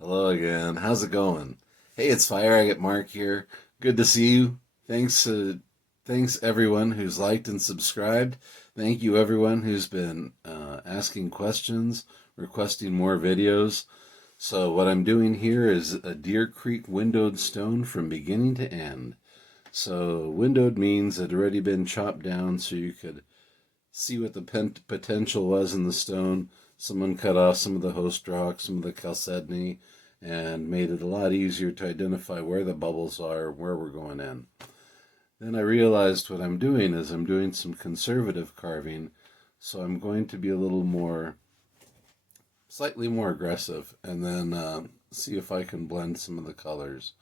Hello again. How's it going? Hey, it's Fire Agate Mark here. Good to see you. Thanks everyone who's liked and subscribed. Thank you everyone who's been asking questions, requesting more videos. So what I'm doing here is a Deer Creek windowed stone from beginning to end. So windowed means it had already been chopped down so you could see what the potential was in the stone. Someone cut off some of the host rock, some of the chalcedony, and made it a lot easier to identify where the bubbles are, where we're going in. Then I realized what I'm doing is I'm doing some conservative carving, so I'm going to be a little more, slightly more aggressive, and then see if I can blend some of the colors.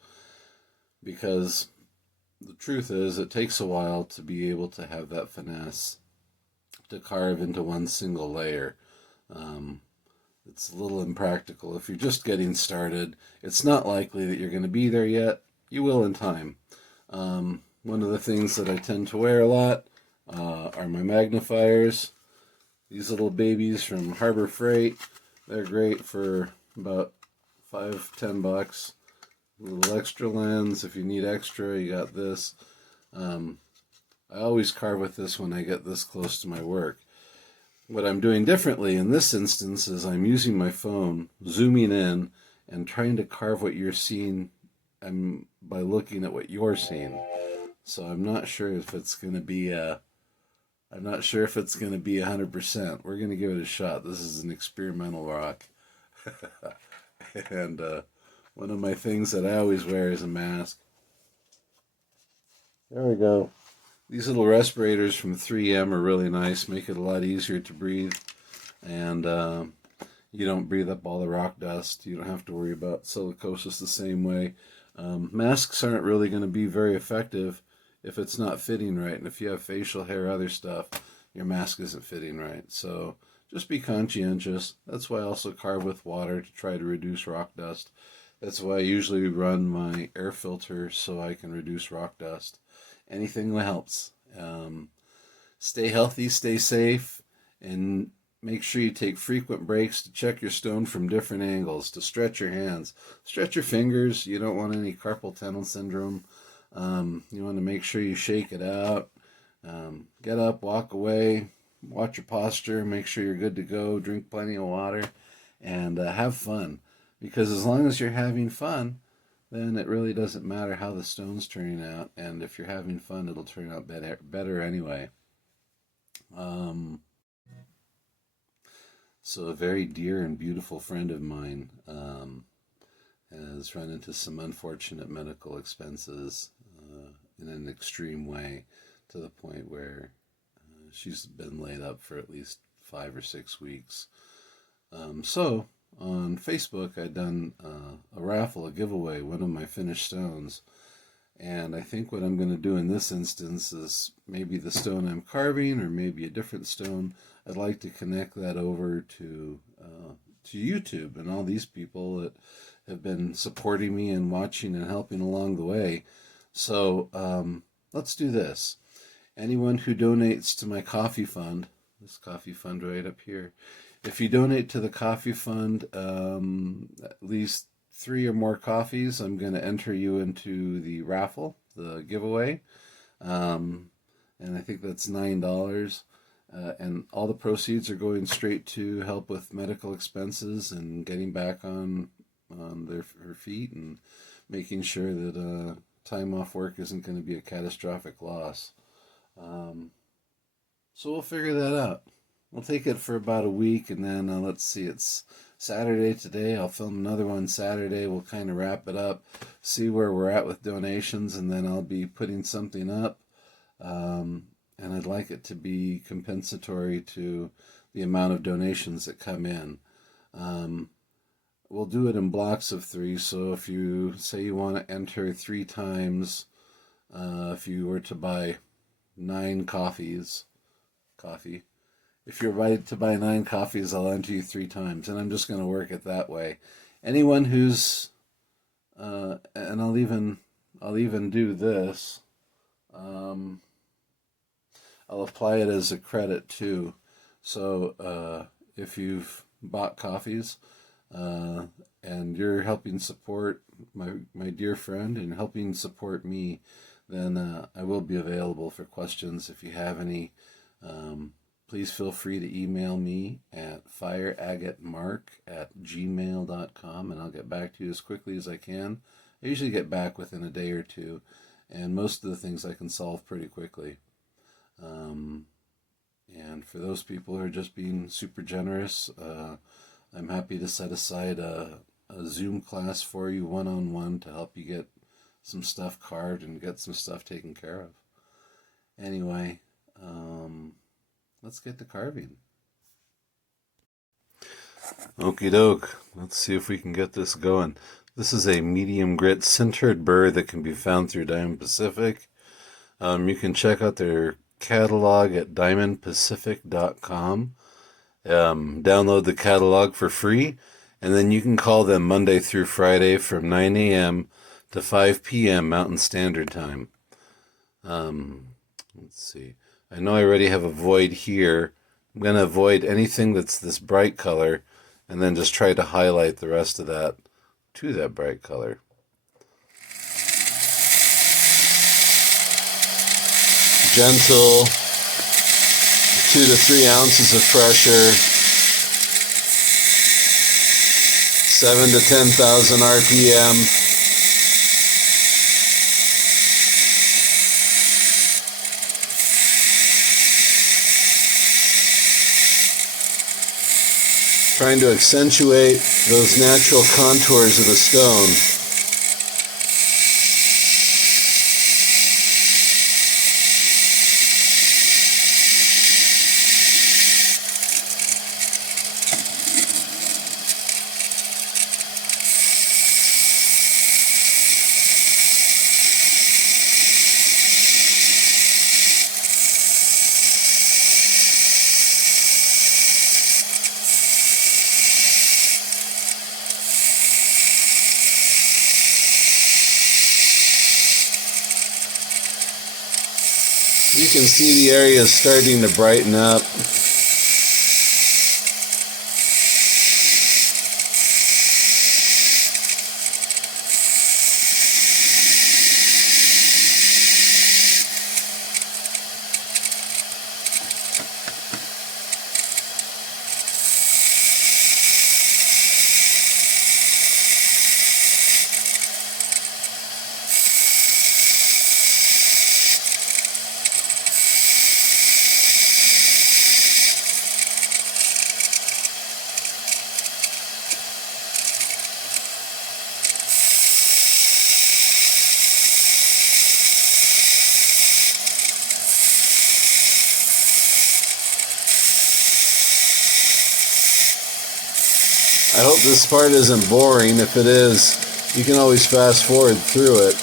Because the truth is, it takes a while to be able to have that finesse to carve into one single layer. Um, it's a little impractical. If you're just getting started, it's not likely that you're going to be there yet. You will in time. One of the things that I tend to wear a lot are my magnifiers. These little babies from Harbor Freight. They're great for about $5-10. A little extra lens. If you need extra, you got this. I always carve with this when I get this close to my work. What I'm doing differently in this instance is I'm using my phone, zooming in, and trying to carve what you're seeing by looking at what you're seeing. So I'm not sure if it's going to be I'm not sure if it's going to be 100%. We're going to give it a shot. This is an experimental rock. And one of my things that I always wear is a mask. There we go. These little respirators from 3M are really nice, make it a lot easier to breathe, and you don't breathe up all the rock dust. You don't have to worry about silicosis the same way. Masks aren't really going to be very effective if it's not fitting right, and if you have facial hair, other stuff, your mask isn't fitting right. So just be conscientious. That's why I also carve with water to try to reduce rock dust. That's why I usually run my air filter so I can reduce rock dust. Anything that helps. Stay healthy, stay safe, and make sure you take frequent breaks to check your stone from different angles, to stretch your hands, stretch your fingers. You don't want any carpal tunnel syndrome. You want to make sure you shake it out. Get up, walk away, watch your posture, make sure you're good to go, drink plenty of water, and have fun. Because as long as you're having fun, then it really doesn't matter how the stone's turning out. And if you're having fun, it'll turn out better anyway. Um, so a very dear and beautiful friend of mine has run into some unfortunate medical expenses in an extreme way, to the point where she's been laid up for at least 5 or 6 weeks. So on Facebook, I'd done a raffle, a giveaway, one of my finished stones. And I think what I'm going to do in this instance is maybe the stone I'm carving, or maybe a different stone. I'd like to connect that over to YouTube and all these people that have been supporting me and watching and helping along the way. So let's do this. Anyone who donates to my coffee fund, this coffee fund right up here, if you donate to the coffee fund at least 3 or more coffees, I'm going to enter you into the raffle, the giveaway. And I think that's $9. And all the proceeds are going straight to help with medical expenses and getting back on her feet, and making sure that time off work isn't going to be a catastrophic loss. So we'll figure that out. We'll take it for about a week, and then let's see, it's Saturday today. I'll film another one Saturday. We'll kind of wrap it up, see where we're at with donations, and then I'll be putting something up. And I'd like it to be compensatory to the amount of donations that come in. We'll do it in blocks of 3. So if you say you want to enter 3 times, if you were to buy 9 coffee, if you're to buy 9 coffees, I'll enter you 3 times, and I'm just going to work it that way. Anyone who's, and I'll even do this. I'll apply it as a credit too. So if you've bought coffees, and you're helping support my dear friend and helping support me, then I will be available for questions. If you have any, please feel free to email me at fireagatemark@gmail.com, and I'll get back to you as quickly as I can. I usually get back within a day or two, and most of the things I can solve pretty quickly. And for those people who are just being super generous, I'm happy to set aside a Zoom class for you one-on-one to help you get some stuff carved and get some stuff taken care of. Anyway, let's get to carving. Okie doke. Let's see if we can get this going. This is a medium grit sintered burr that can be found through Diamond Pacific. You can check out their catalog at diamondpacific.com. Download the catalog for free, and then you can call them Monday through Friday from 9 a.m. to 5 p.m. Mountain Standard Time. Let's see. I know I already have a void here. I'm going to avoid anything that's this bright color, and then just try to highlight the rest of that to that bright color. Gentle 2 to 3 ounces of pressure, 7 to 10,000 RPM. Trying to accentuate those natural contours of the stone. You can see the area is starting to brighten up. I hope this part isn't boring. If it is, you can always fast forward through it.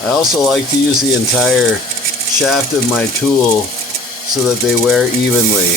I also like to use the entire shaft of my tool so that they wear evenly.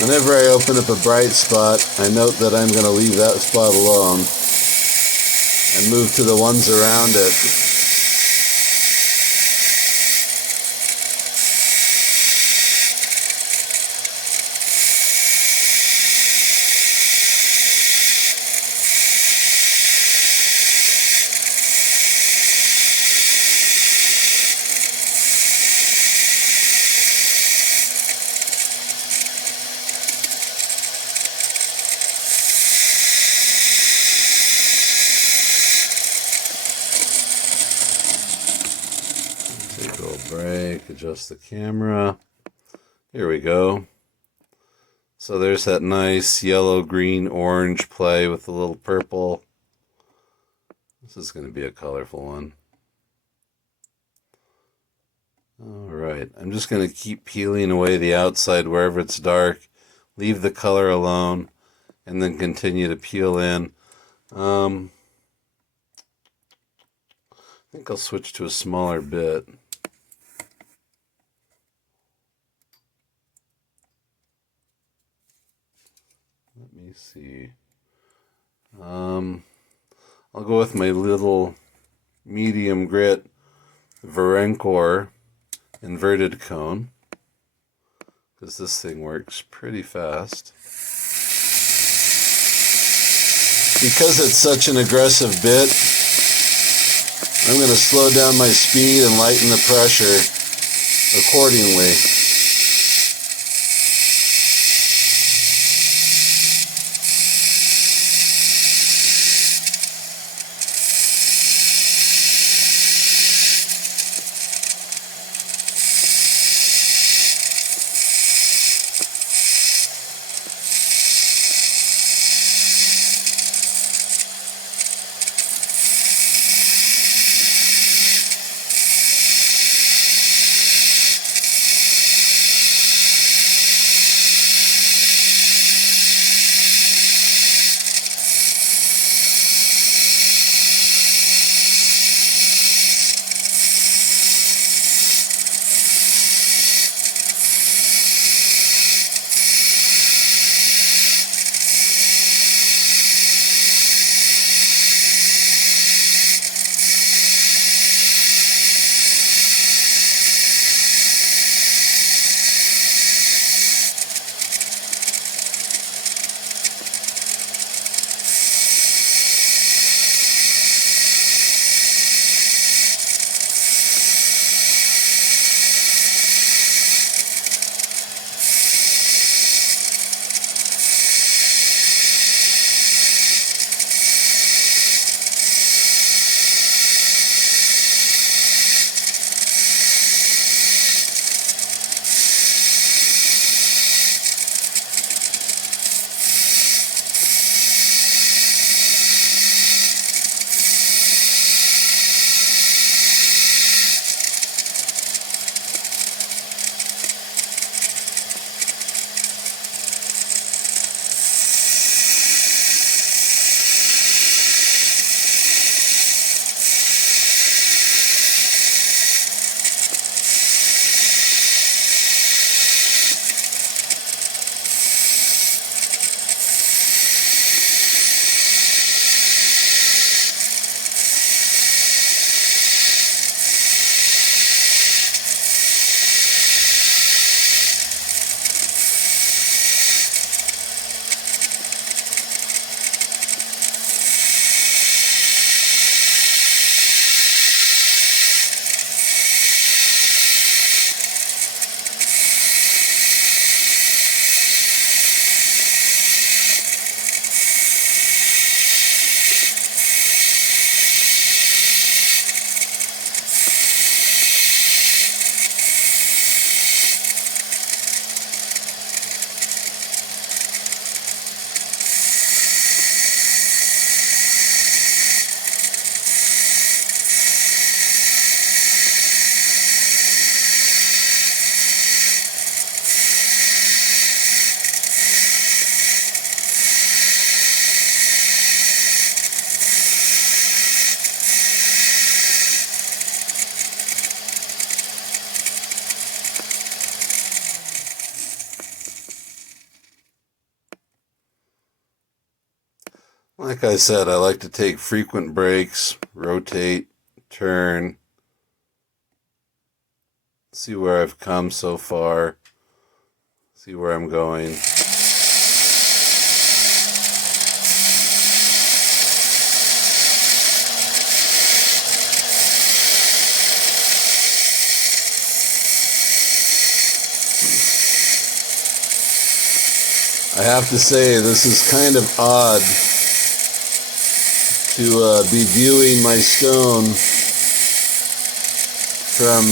Whenever I open up a bright spot, I note that I'm going to leave that spot alone and move to the ones around it. Take a little break, adjust the camera. Here we go. So there's that nice yellow, green, orange play with the little purple. This is going to be a colorful one. Alright, I'm just going to keep peeling away the outside wherever it's dark. Leave the color alone, and then continue to peel in. I think I'll switch to a smaller bit. Let me see. I'll go with my little medium grit Varenkor inverted cone, because this thing works pretty fast. Because it's such an aggressive bit, I'm going to slow down my speed and lighten the pressure accordingly. Like I said, I like to take frequent breaks, rotate, turn, see where I've come so far, see where I'm going. I have to say, this is kind of odd to be viewing my stone from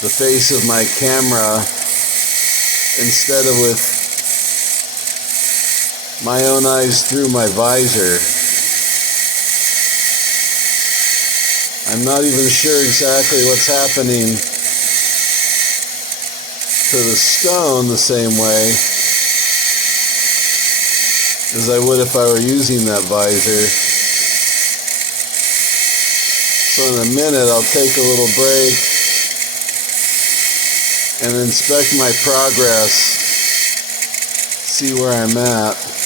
the face of my camera instead of with my own eyes through my visor. I'm not even sure exactly what's happening to the stone the same way as I would if I were using that visor. So in a minute I'll take a little break and inspect my progress, see where I'm at.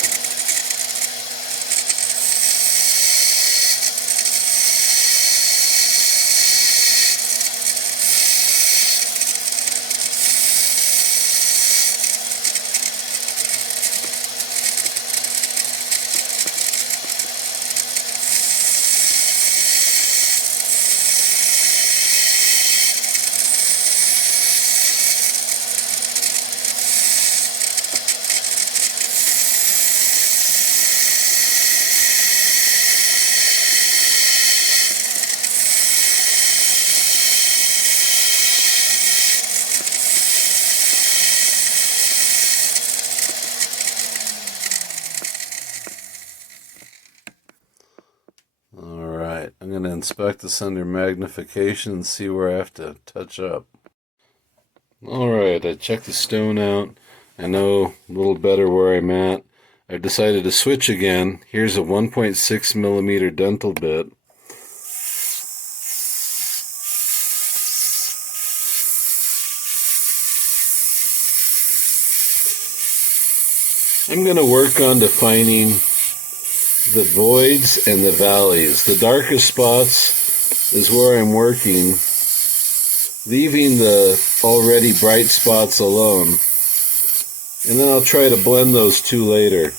Alright, I'm going to inspect this under magnification and see where I have to touch up. Alright, I checked the stone out. I know a little better where I'm at. I've decided to switch again. Here's a 1.6 millimeter dental bit. I'm going to work on defining the voids and the valleys. The darkest spots is where I'm working, leaving the already bright spots alone. And then I'll try to blend those two later.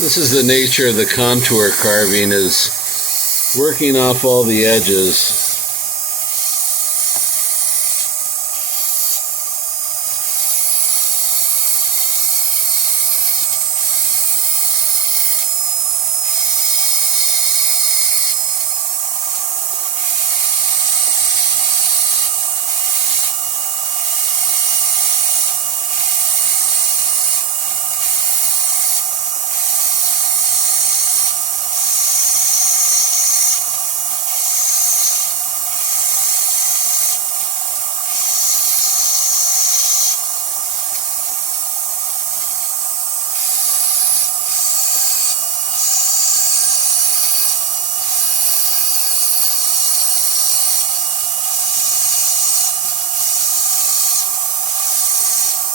This is the nature of the contour carving, is working off all the edges.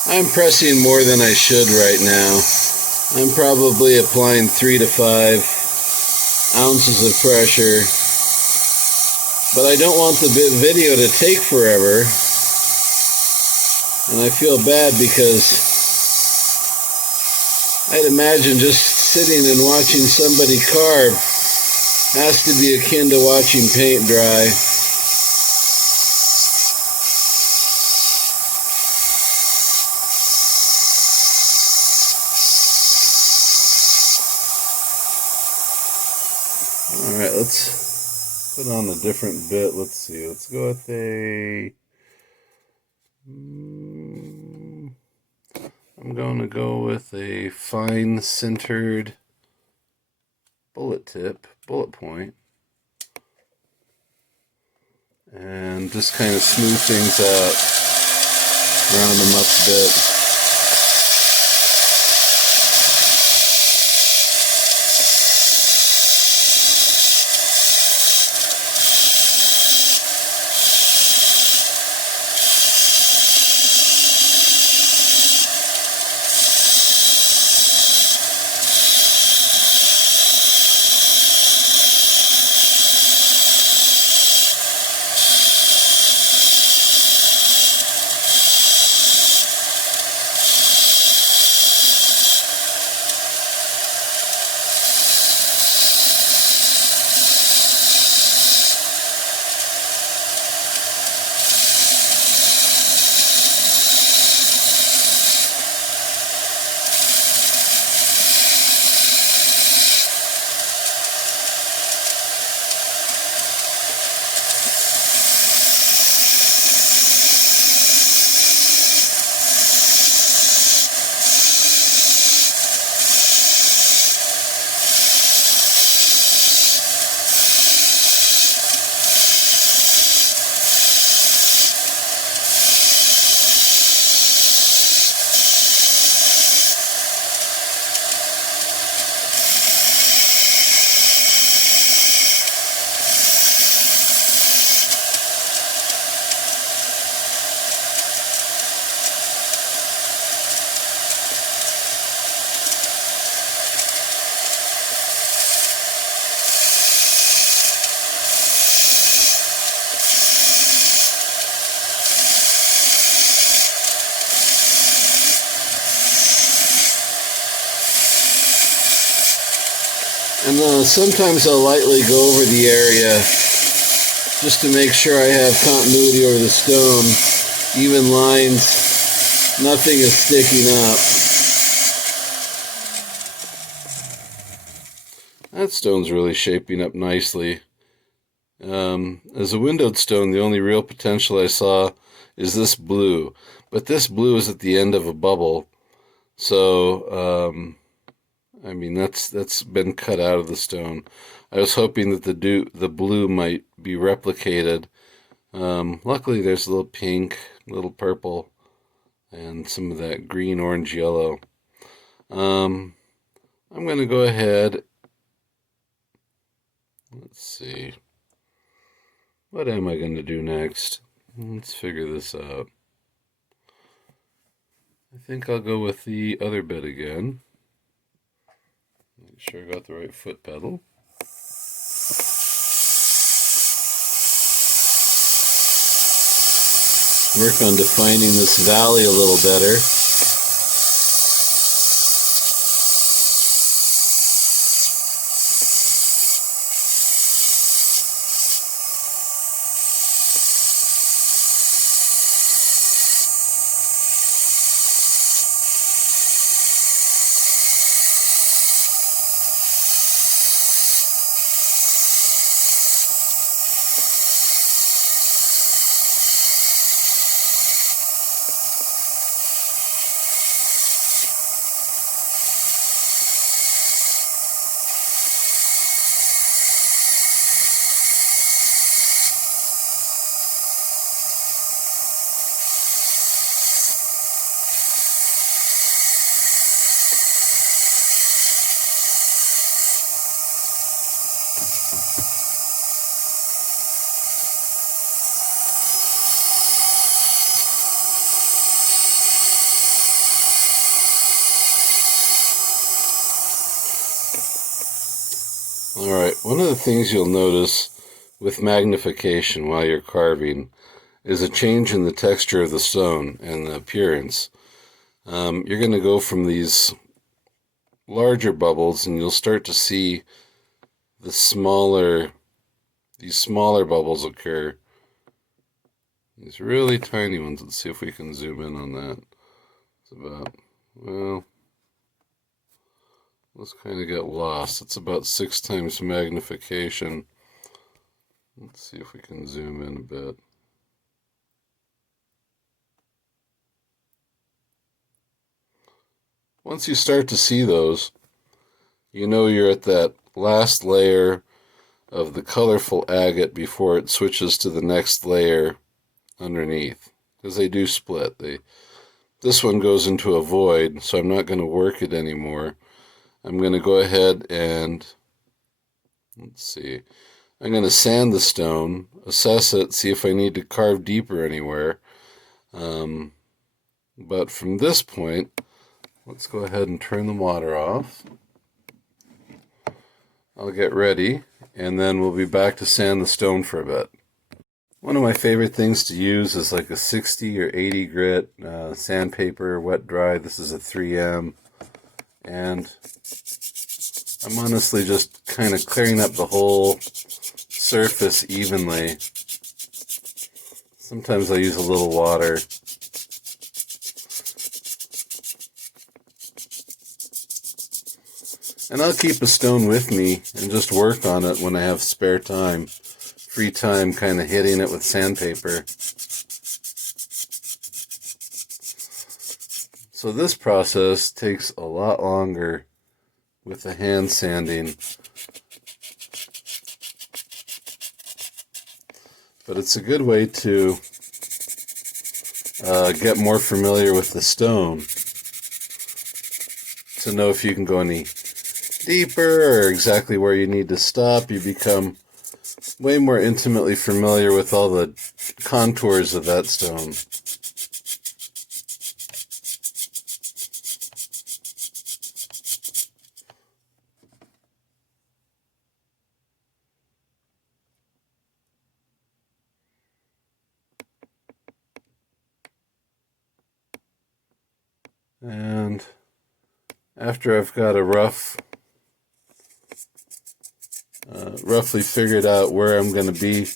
I'm pressing more than I should right now. I'm probably applying 3 to 5 ounces of pressure, but I don't want the video to take forever, and I feel bad because I'd imagine just sitting and watching somebody carve has to be akin to watching paint dry. Alright, let's put on a different bit. Let's see. Let's go with I'm going to go with a fine centered bullet point, and just kind of smooth things out, round them up a bit. And sometimes I'll lightly go over the area just to make sure I have continuity over the stone. Even lines, nothing is sticking up. That stone's really shaping up nicely. As a windowed stone, the only real potential I saw is this blue. But this blue is at the end of a bubble. So, I mean, that's been cut out of the stone. I was hoping that the blue might be replicated. Luckily, there's a little pink, a little purple, and some of that green, orange, yellow. I'm going to go ahead. Let's see. What am I going to do next? Let's figure this out. I think I'll go with the other bit again. Make sure I got the right foot pedal. Work on defining this valley a little better. Alright, one of the things you'll notice with magnification while you're carving is a change in the texture of the stone and the appearance. You're going to go from these larger bubbles and you'll start to see these smaller bubbles occur. These really tiny ones. Let's see if we can zoom in on that. It's about, well, let's kind of get lost. It's about 6 times magnification. Let's see if we can zoom in a bit. Once you start to see those, you know you're at that last layer of the colorful agate before it switches to the next layer underneath. Because they do split. This one goes into a void, so I'm not going to work it anymore. I'm going to go ahead and, let's see, I'm going to sand the stone, assess it, see if I need to carve deeper anywhere. But from this point, let's go ahead and turn the water off. I'll get ready, and then we'll be back to sand the stone for a bit. One of my favorite things to use is like a 60 or 80 grit sandpaper, wet dry. This is a 3M. And I'm honestly just kind of clearing up the whole surface evenly. Sometimes I use a little water. And I'll keep a stone with me and just work on it when I have spare time. Free time, kind of hitting it with sandpaper. So this process takes a lot longer with the hand sanding. But it's a good way to get more familiar with the stone, to know if you can go any deeper or exactly where you need to stop. You become way more intimately familiar with all the contours of that stone. And after I've got a roughly figured out where I'm going to be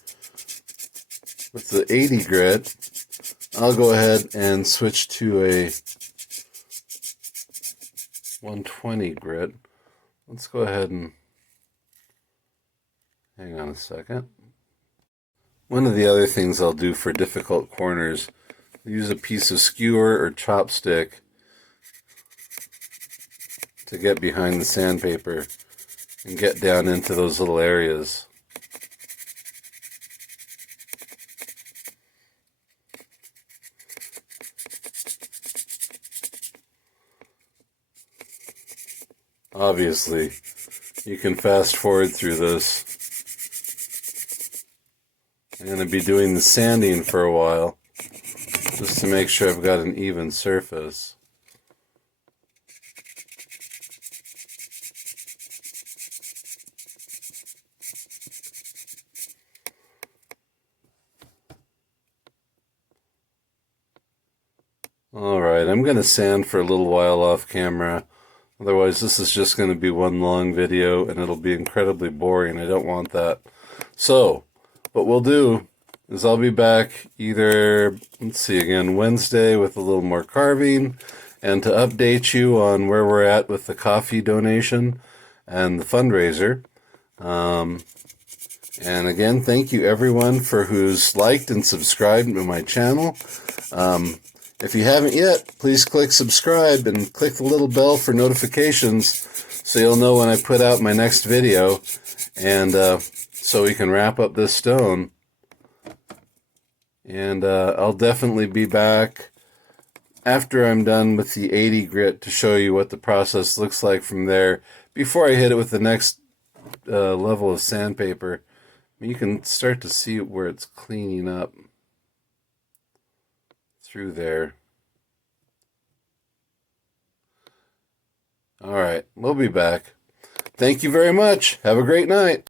with the 80 grit, I'll go ahead and switch to a 120 grit. Let's go ahead and hang on a second. One of the other things I'll do for difficult corners, use a piece of skewer or chopstick to get behind the sandpaper and get down into those little areas. Obviously, you can fast forward through this. I'm going to be doing the sanding for a while, just to make sure I've got an even surface. Alright, I'm going to sand for a little while off camera. Otherwise, this is just going to be one long video, and it'll be incredibly boring. I don't want that. So, what we'll do is I'll be back either, let's see again, Wednesday with a little more carving, and to update you on where we're at with the coffee donation and the fundraiser. And again, thank you everyone for who's liked and subscribed to my channel. If you haven't yet, please click subscribe and click the little bell for notifications so you'll know when I put out my next video, and so we can wrap up this stone. And I'll definitely be back after I'm done with the 80 grit to show you what the process looks like from there before I hit it with the next level of sandpaper. You can start to see where it's cleaning up through there. Alright, we'll be back. Thank you very much. Have a great night.